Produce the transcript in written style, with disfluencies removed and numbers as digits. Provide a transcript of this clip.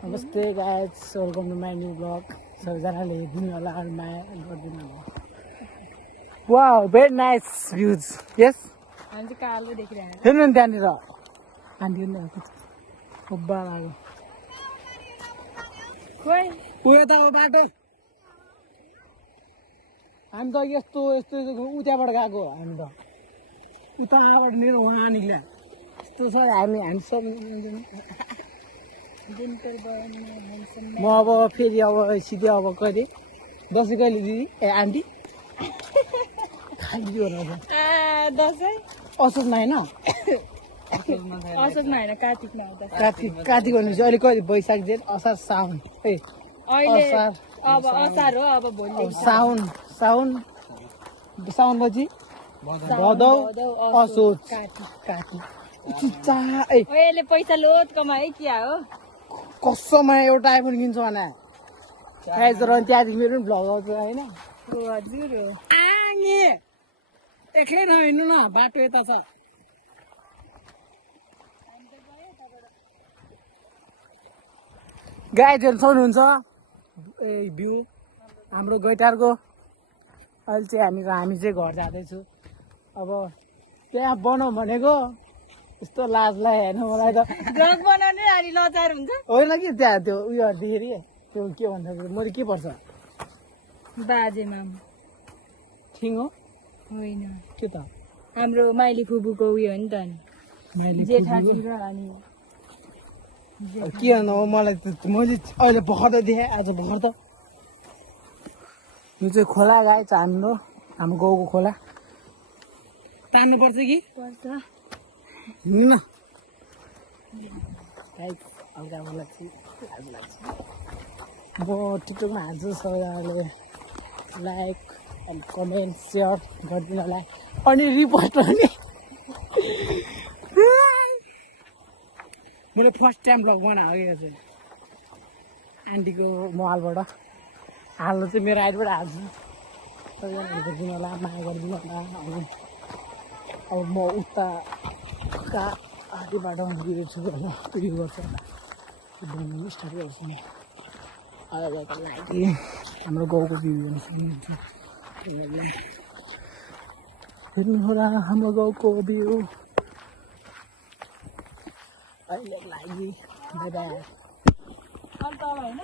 नमस्ते guys, welcome to my new blog. सबैजनाले हेरिदिनु होला अनि माया गरिदिनु होला। Wow, very nice views. Yes, हामी चाहिँ कालो देखिरहेको हेर्नु नि त्यहाँनिर आन्टी पनि आएको छ। उभा लाग्यो खोइ उयो त हो बाटो। हामी त यस्तो यस्तो उताबाट गएको हामी त उताबाट निर उहाँ निक्ल्या यस्तो छ हामी सब। म अब फेरि अब सिधै अब कहिले दसैँ कहिले दिदी ए आन्टी खाइदियो दसैँ असोजमा होइन असोजमा होइन कार्तिकमा हो दसैँ। कार्तिक भनेपछि अहिले कहिले वैशाख जेठ असार साउन ए अहिले असार अब असार हो, अब भोलि साउनपछि भदौ असोज कार्तिक चिच्चा ए यसले पैसा लोत कमाए क्या हो। कसमा एउटा आइफोन किन्छ भने प्राइज र त्यहाँदेखि मेरो पनि भ्लग आउँछ होइन। हजुर हो आङे एक्लै नहिँड्नु न, बाटो यता छ। गाइडहरू सक्नुहुन्छ ए भ्यू हाम्रो गैटारको। अहिले चाहिँ हामी चाहिँ घर जाँदैछु। अब त्यहाँ बनाऊ भनेको यस्तो लाज लाग्यो हेर्नु मलाई त। ब्लग बनाउने अनि लजार हुन्छ। होइन कि त्यहाँ त्यो उयोहरूदेखि त्यो के भन्छ मैले के पर्छ बाजेमा ठिङ हो होइन, के त हाम्रो माइली फुपूको उयो हो नि त नि मैले जेठाजी र अनि के भन्नु हो मलाई त मैले अहिले भर्खर त देखेँ आज भर्खर त। यो चाहिँ खोला गाई छ हाम्रो गाउँको खोला। तान्नुपर्छ कि पर्छ। हिँड्नु न गाई हल्का लाग्छ लाज लाग्छ। म टिकटकमा हाल्छु, सबैजनाले लाइक अनि कमेन्ट सेयर गरिदिनु होला अनि रिपोर्ट पनि। मैले फर्स्ट टाइम भ्लग बनाएको यो चाहिँ आन्टीको मोबाइलबाट हाल्नु चाहिँ मेरो आइडबाट हाल्छु। सबैजनाले गरिदिनु होला, माया गरिदिनु होला। अनि अब म उता आधी बाटोमा गिरेको छु होइन, उयो गर्छु बनाउनु स्टार्ट गर्छु नि। आजको लागि हाम्रो गाउँको भ्यू हेर्नु हेर्नु होला हाम्रो गाउँको भ्यू। अहिले लागि बाई बाई। अन्त होइन